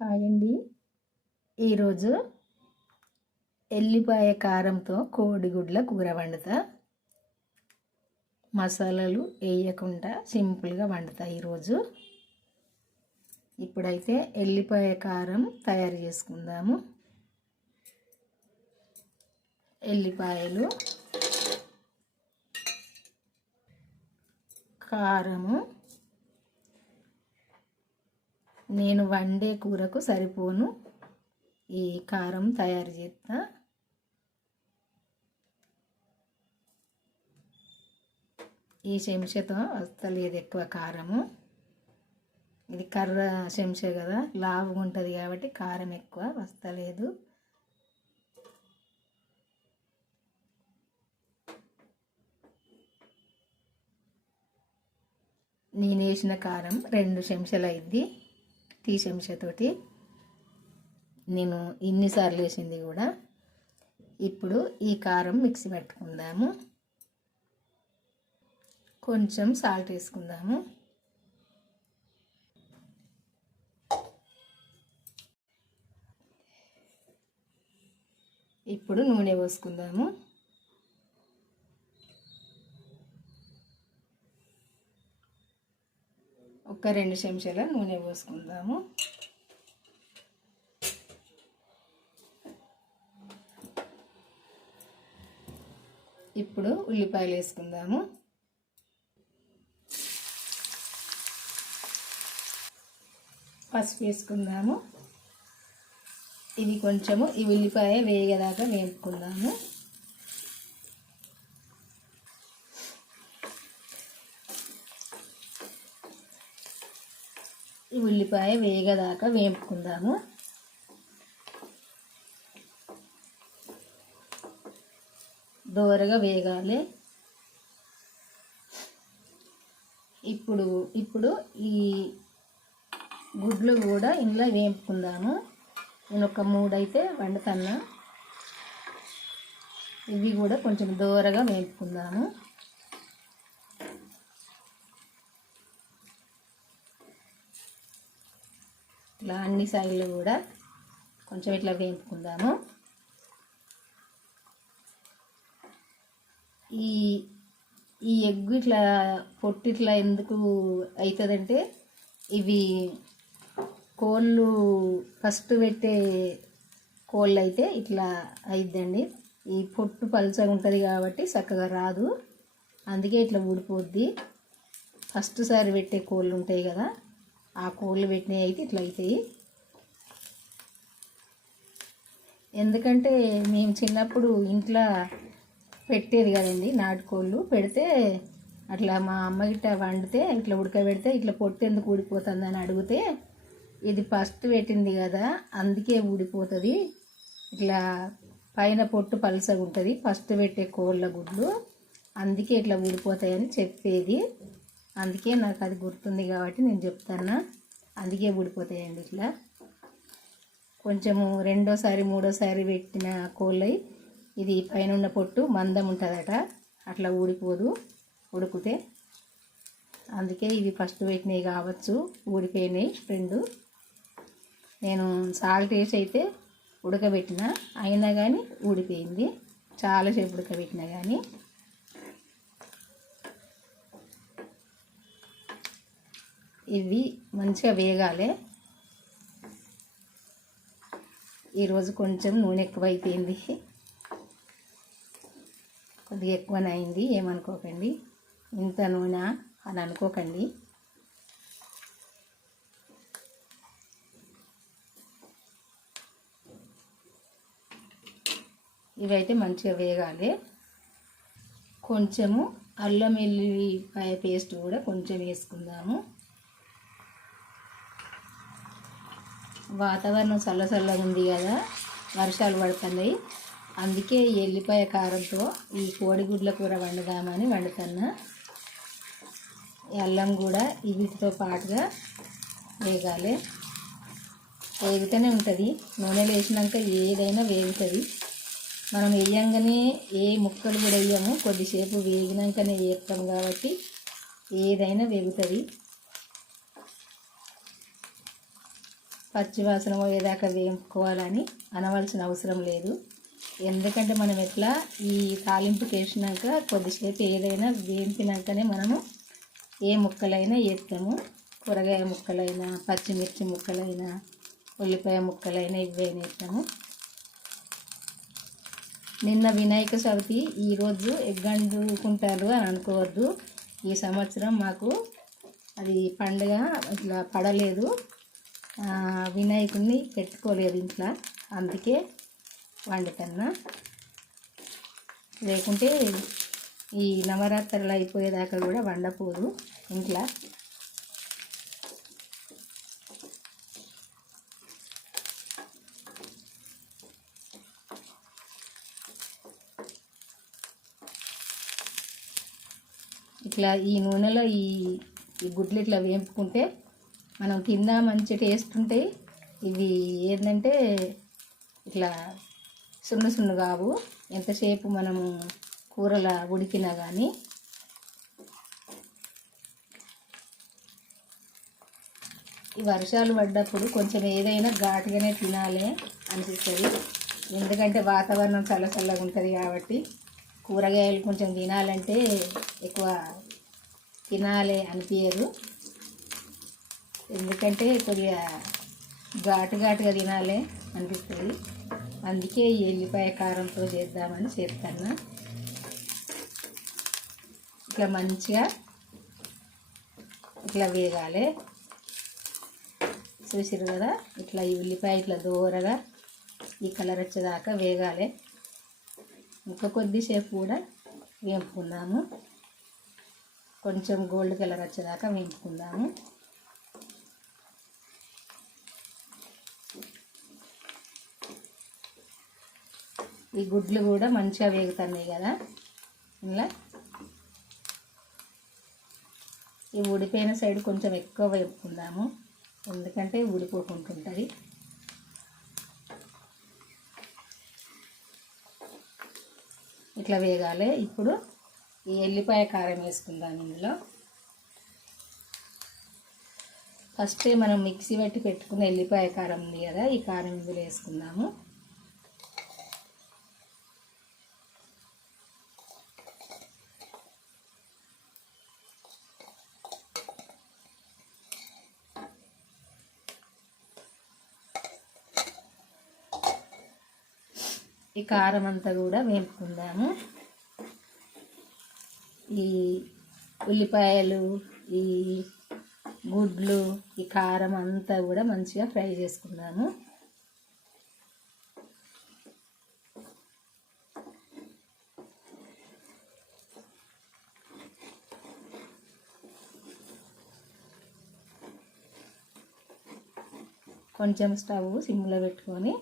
Hi అండి ఈరోజు ఎల్లిపాయ కారంతో కోడిగుడ్ల కూర వండుతా. మసాలాలు వేయకుండా సింపుల్గా వండుతా ఈరోజు. ఇప్పుడైతే ఎల్లిపాయ కారం తయారు చేసుకుందాము. ఎల్లిపాయలు కారము నేను వండే కూరకు సరిపోను. ఈ కారం తయారు చేస్తా. ఈ చెంచతో వస్తలేదు ఎక్కువ కారము. ఇది కర్ర చెంచా కదా లావుగా ఉంటుంది కాబట్టి కారం ఎక్కువ వస్తలేదు. నేను వేసిన కారం రెండు చెంచాలు అయింది టీ చెంచాతోటి నేను ఇన్నిసార్లు వేసింది కూడా. ఇప్పుడు ఈ కారం మిక్సీ పెట్టుకుందాము. కొంచెం సాల్ట్ వేసుకుందాము. ఇప్పుడు నూనె పోసుకుందాము. ఒక రెండు చెంచాల నూనె పోసుకుందాము. ఇప్పుడు ఉల్లిపాయలు వేసుకుందాము. పసుపు వేసుకుందాము. ఇది కొంచెము ఈ ఉల్లిపాయ వేగదాకా వేపుకుందాము. ఉల్లిపాయ వేగదాకా వేపుకుందాము. దోరగా వేగాలి. ఇప్పుడు ఇప్పుడు ఈ గుడ్లు కూడా ఇంట్లో వేపుకుందాము. నేను ఒక మూడైతే వండుతున్నా. ఇవి కూడా కొంచెం దోరగా వేపుకుందాము. ఇట్లా అన్ని సైడ్లు కూడా కొంచెం ఇట్లా వేపుకుందాము. ఈ ఈ ఎగ్గు ఇట్లా పొట్టు ఇట్లా ఎందుకు అవుతుందంటే ఇవి కోళ్ళు ఫస్ట్ పెట్టే కోళ్ళు అయితే ఇట్లా అయిద్దండి. ఈ పొట్టు పలుచగా ఉంటుంది కాబట్టి చక్కగా రాదు. అందుకే ఇట్లా ఊడిపోద్ది. ఫస్ట్ సారి పెట్టే కోళ్ళు ఉంటాయి కదా. ఆ కోళ్ళు పెట్టినవి అయితే ఇట్లా అవుతాయి. ఎందుకంటే మేము చిన్నప్పుడు ఇంట్లో పెట్టేది కదండి నాటుకోళ్ళు. పెడితే అట్లా మా అమ్మ గిట్ట వండితే ఇట్లా ఉడకబెడితే ఇట్లా పొట్టు ఎందుకు ఊడిపోతుంది అని అడిగితే ఇది ఫస్ట్ పెట్టింది కదా అందుకే ఊడిపోతుంది. ఇట్లా పైన పొట్టు పలసగా ఉంటుంది ఫస్ట్ పెట్టే కోళ్ళ గుడ్లు అందుకే ఇట్లా ఊడిపోతాయని చెప్పేది. అందుకే నాకు అది గుర్తుంది కాబట్టి నేను చెప్తాను. అందుకే ఊడిపోతాయండి ఇట్లా. కొంచెము రెండోసారి మూడోసారి పెట్టిన కోళ్ళై ఇది పైన ఉన్న పొట్టు మందం ఉంటుందట. అట్లా ఊడిపోదు. ఉడికితే అందుకే ఇవి ఫస్ట్ పెట్టినవి కావచ్చు. ఊడిపోయినాయి రెండు. నేను సాల్ట్ వేసి అయితే ఉడకబెట్టిన అయినా కానీ ఊడిపోయింది. చాలాసేపు ఉడకబెట్టినా కానీ ఇవి మంచిగా వేగాలి. ఈరోజు కొంచెం నూనె ఎక్కువైపోయింది. కొద్దిగా ఎక్కువనే అయింది ఏమనుకోకండి. ఇంత నూనె అని అనుకోకండి. ఇవైతే మంచిగా వేగాలి. కొంచెము అల్లం వెల్లిపాయ పేస్ట్ కూడా కొంచెం వేసుకుందాము. వాతావరణం చల్లచల్లగా ఉంది కదా వర్షాలు పడుతున్నాయి. అందుకే ఎల్లిపాయ కారంతో ఈ కోడిగుడ్ల కూర వండుదామని వండుతున్నా. అల్లం కూడా వీటితో పాటుగా వేగాలి. వేగుతూనే ఉంటుంది. నూనెలు వేసినాక ఏదైనా వేగుతుంది. మనం వేయంగానే ఏ ముక్కలు కూడా వేయము. కొద్దిసేపు వేగినాకనే వేస్తాం కాబట్టి ఏదైనా వేగుతుంది. పచ్చివాసనమో వాసన పోయేదాకా అనవలసిన అవసరం లేదు. ఎందుకంటే మనం ఎట్లా ఈ తాలింపుకి వేసినాక కొద్దిసేపు ఏదైనా వేపినాకనే మనము ఏ ముక్కలైనా వేస్తాము. కూరగాయ ముక్కలైనా పచ్చిమిర్చి ముక్కలైనా ఉల్లిపాయ ముక్కలైనా ఇవైనా వేస్తాము. నిన్న వినాయక చవితి ఈరోజు ఎగ్గండుకుంటారు అని అనుకోవద్దు. ఈ సంవత్సరం మాకు అది పండుగ ఇట్లా పడలేదు. వినాయకుడిని పెట్టుకోలేదు ఇంట్లో. అందుకే వండుతున్నా. లేకుంటే ఈ నవరాత్రులు అయిపోయేదాకా కూడా వండపోదు ఇంట్లో. ఇట్లా ఈ నూనెలో ఈ ఈ గుడ్లు ఇట్లా వేపుకుంటే మనం తిన్నా మంచి టేస్ట్ ఉంటాయి ఇవి ఏంటంటే ఇట్లా సున్న సున్న కావు. ఎంతసేపు మనము కూరల ఉడికినా కానీ ఈ వర్షాలు పడ్డప్పుడు కొంచెం ఏదైనా ఘాటుగానే తినాలి అనిపిస్తుంది. ఎందుకంటే వాతావరణం చల్ల చల్లగా ఉంటుంది కాబట్టి కూరగాయలు కొంచెం తినాలంటే ఎక్కువ తినాలి అనిపించదు ఎందుకంటే కొద్దిగా ఘాటు ఘాటుగా తినాలి అనిపిస్తుంది. అందుకే ఎల్లిపాయ కారంతో చేద్దామని చేస్తాను ఇట్లా మంచిగా ఇట్లా వేగాలి. చూసారు కదా? ఇట్లా ఈ ఉల్లిపాయ ఇట్లా దూరగా ఈ కలర్ వచ్చేదాకా వేగాలి. ఇంకా కొద్దిసేపు కూడా వేపుకుందాము. కొంచెం గోల్డ్ కలర్ వచ్చేదాకా వేపుకుందాము. ఈ గుడ్లు కూడా మంచిగా వేగుతున్నాయి కదా. ఇలా ఈ ఉడిపోయిన సైడ్ కొంచెం ఎక్కువ వేపుకుందాము. ఎందుకంటే ఉడిపోకుంటుంటుంది ఇట్లా వేగాలి. ఇప్పుడు ఈ ఎల్లిపాయ కారం వేసుకుందాం ఇందులో. ఫస్ట్ మనం మిక్సీ పెట్టి పెట్టుకున్న ఎల్లిపాయ కారం ఉంది కదా ఈ కారం ఇందులో వేసుకుందాము. ఈ కారం అంతా కూడా వేపుకుందాము. ఈ ఉల్లిపాయలు ఈ గుడ్లు ఈ కారం అంతా కూడా మంచిగా ఫ్రై చేసుకుందాము. కొంచెం స్టవ్ సిమ్లో పెట్టుకొని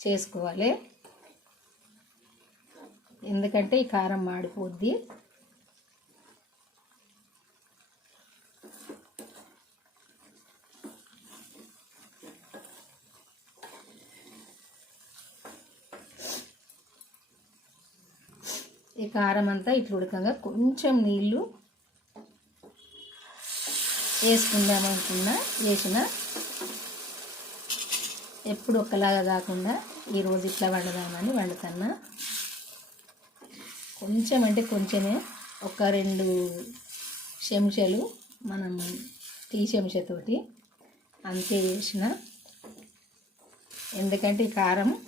చేసుకోవాలి. ఎందుకంటే ఈ కారం మాడిపోద్ది. ఈ కారం అంతా ఇట్లా ఉడకంగా కొంచెం నీళ్ళు వేసుకుందామనుకున్నా వేసిన ఎప్పుడు ఒకలాగా కాకుండా ఈరోజు ఇట్లా వండుదామని వండుతున్నా. కొంచెం అంటే కొంచెమే. ఒక రెండు చెంచాలు మనం టీ చెంచాతోటి అంతే వేసిన. ఎందుకంటే కారం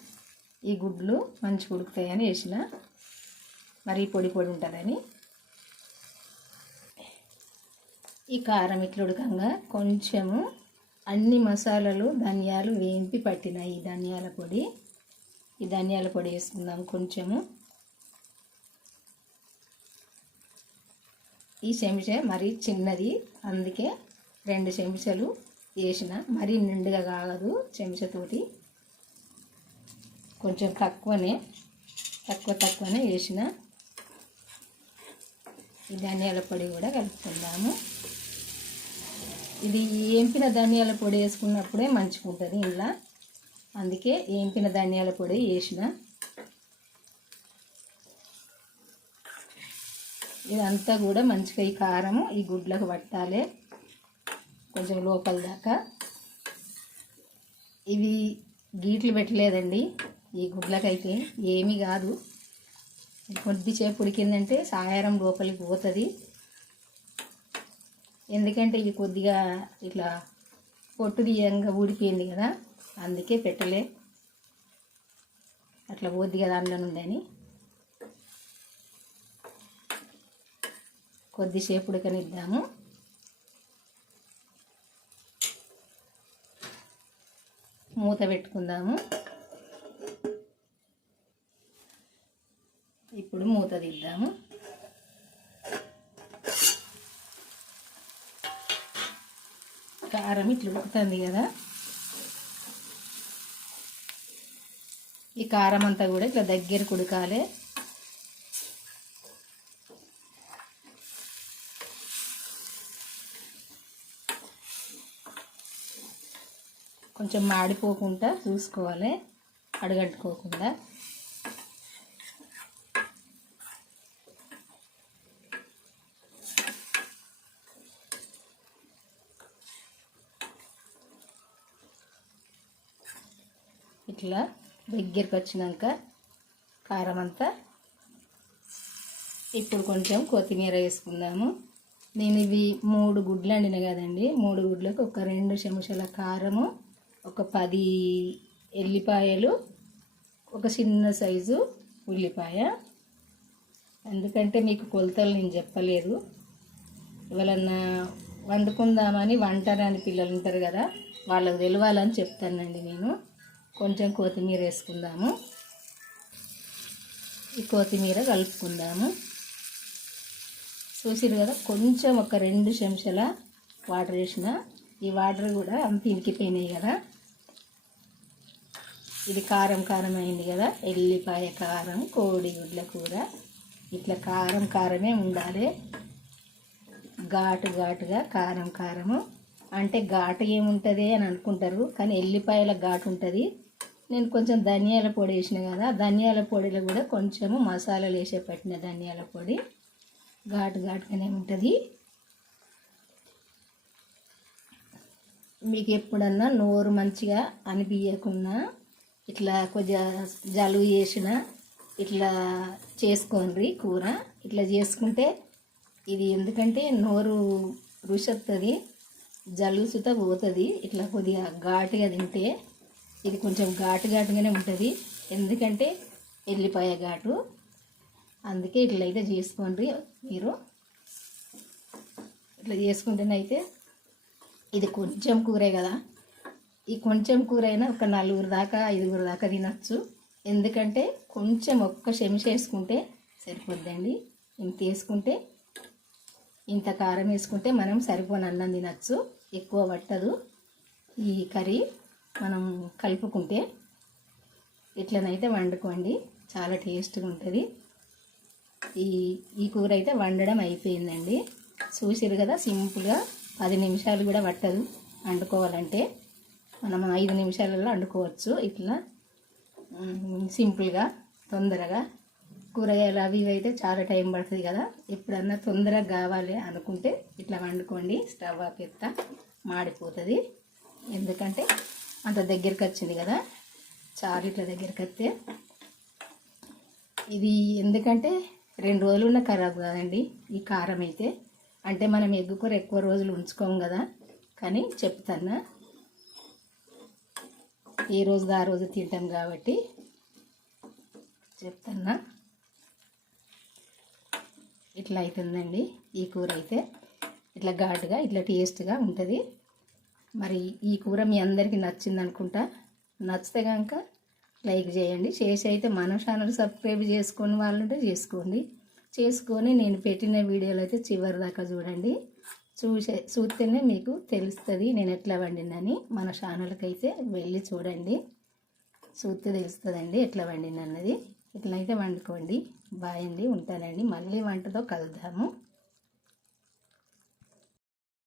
ఈ గుడ్లు మంచిగా ఉడుకుతాయని వేసిన. మరి పొడి పొడి ఉంటుందని. ఈ కారం ఇట్లా ఉడకంగా కొంచెము అన్ని మసాలాలు ధనియాలు వేంపి పట్టిన ఈ ధనియాల పొడి. ఈ ధనియాల పొడి వేసుకుందాం కొంచెము. ఈ చెంచా మరీ చిన్నది. అందుకే రెండు చెంచాలు వేసిన. మరీ నిండుగా కాగదు చెంచాతోటి కొంచెం తక్కువనే తక్కువ తక్కువనే వేసిన. ఈ ధనియాల పొడి కూడా కలుపుకుందాము. ఇది ఏంపిన ధనియాల పొడి వేసుకున్నప్పుడే మంచిగా ఉంటుంది ఇలా అందుకే ఏంపిన ధనియాల పొడి వేసిన. ఇదంతా కూడా మంచిగా ఈ కారము ఈ గుడ్లకు పట్టాలి. కొంచెం లోపల దాకా. ఇవి గీట్లు పెట్టలేదండి. ఈ గుడ్లకైతే ఏమీ కాదు. కొద్దిసేపు ఉడికిందంటే సాయారం లోపలికి పోతుంది. ఎందుకంటే ఇది కొద్దిగా ఇట్లా పొట్టు తీయంగా ఊడిపోయింది కదా అందుకే పెట్టలే. అట్లా పోద్ది కదా అందులో నుండి కొద్దిసేపు ఉడకనిద్దాము మూత పెట్టుకుందాము. ఇప్పుడు మూత తీద్దాము. కారం ఇట్లా ఉడుకుతుంది కదా. ఈ కారం అంతా కూడా ఇట్లా దగ్గరకు ఉడకాలి కొంచెం మాడిపోకుండా చూసుకోవాలి అడగట్టుకోకుండా ఇట్లా దగ్గరికి వచ్చినాక కారం అంతా ఇప్పుడు కొంచెం కొత్తిమీర వేసుకుందాము. నేను ఇవి మూడు గుడ్లు వండిన కదండి మూడు గుడ్లకు ఒక రెండు చెంచాల కారము ఒక పది ఎల్లిపాయలు ఒక చిన్న సైజు ఉల్లిపాయ. ఎందుకంటే మీకు కొలతలు నేను చెప్పలేదు. ఎవరన్నా వండుకుందామని వంటరాని పిల్లలు ఉంటారు కదా వాళ్ళకు తెలియాలని చెప్తానండి నేను. కొంచెం కొత్తిమీర వేసుకుందాము. ఈ కొత్తిమీర కలుపుకుందాము. చూసిరు కదా కొంచెం ఒక రెండు చెంచాల వాటర్ వేసిన ఈ వాటర్ కూడా అంత ఇంకిపోయినాయి కదా. ఇది కారం కారం అయింది కదా. ఎల్లిపాయ కారం కోడి గుడ్ల కూర. ఇట్లా కారం కారమే ఉండాలి. ఘాటు ఘాటుగా కారం కారము. అంటే ఘాటు ఏముంటుంది అని అనుకుంటారు కానీ ఎల్లిపాయల ఘాటు ఉంటుంది. నేను కొంచెం ధనియాల పొడి వేసిన కదా ధనియాల పొడిలో కూడా కొంచెము మసాలాలు వేసే పట్టిన ధనియాల పొడి. ఘాటు ఘాటుగానే ఉంటుంది. మీకు ఎప్పుడన్నా నోరు మంచిగా అనిపించకుండా ఇట్లా కొద్దిగా జలుబు చేసిన ఇట్లా చేసుకోండి కూర. ఇట్లా చేసుకుంటే ఇది ఎందుకంటే నోరు రుచి వస్తుంది జలుబు సుత పోతుంది. ఇట్లా కొద్దిగా ఘాటుగా తింటే ఇది కొంచెం ఘాటు ఘాటుగానే ఉంటుంది. ఎందుకంటే ఎల్లిపాయ ఘాటు. అందుకే ఇట్లయితే చేసుకోండి మీరు. ఇట్లా చేసుకుంటేనైతే ఇది కొంచెం కూరే కదా. ఈ కొంచెం కూర అయినా ఒక నలుగురు దాకా ఐదుగురు దాకా తినచ్చు. ఎందుకంటే కొంచెం ఒక్క చెంచా వేసుకుంటే సరిపోద్దండి. ఇంత వేసుకుంటే ఇంత కారం వేసుకుంటే మనం సరిపోని అన్నం తినచ్చు. ఎక్కువ పట్టదు. ఈ కర్రీ మనం కలుపుకుంటే ఇట్లనైతే వండుకోండి చాలా టేస్ట్గా ఉంటుంది. ఈ ఈ కూర అయితే వండడం అయిపోయిందండి. చూసిరు కదా సింపుల్గా పది నిమిషాలు కూడా పట్టదు వండుకోవాలంటే మనం ఐదు నిమిషాలలో వండుకోవచ్చు ఇట్లా సింపుల్గా తొందరగా. కూరగాయలు అవి ఇవి అయితే చాలా టైం పడుతుంది కదా. ఎప్పుడన్నా తొందరగా కావాలి అనుకుంటే ఇట్లా వండుకోండి. స్టవ్ ఆపేస్తా మాడిపోతుంది. ఎందుకంటే అంత దగ్గరికి వచ్చింది కదా. చారు ఇట్లా దగ్గరికి వస్తే. ఇది ఎందుకంటే రెండు రోజులు ఉన్న ఖరాబ్ కాదండి. ఈ కారం అయితే అంటే మనం ఎగ్గు కూర ఎక్కువ రోజులు ఉంచుకోం కదా. కానీ చెప్తాను. ఏ రోజుగా ఆ రోజు తింటాం కాబట్టి చెప్తానా. ఇట్లా అవుతుందండి ఈ కూర అయితే ఇట్లా ఘాటుగా ఇట్లా టేస్ట్గా ఉంటుంది. మరి ఈ కూర మీ అందరికీ నచ్చింది అనుకుంటా. నచ్చితే కనుక లైక్ చేయండి. చేసి అయితే మన ఛానల్ సబ్స్క్రైబ్ చేసుకొని వాళ్ళు ఉంటే చేసుకోండి. చేసుకొని నేను పెట్టిన వీడియోలు అయితే చివరి దాకా చూడండి. చూసే చూస్తేనే మీకు తెలుస్తుంది నేను ఎట్లా వండినని. మన ఛానల్కి అయితే వెళ్ళి చూడండి. చూస్తే తెలుస్తుందండి ఎట్లా వండినన్నది. ఇట్లయితే వండుకోండి. బాయ్ అండి ఉంటానండి. మళ్ళీ వంటతో కలుద్దాము.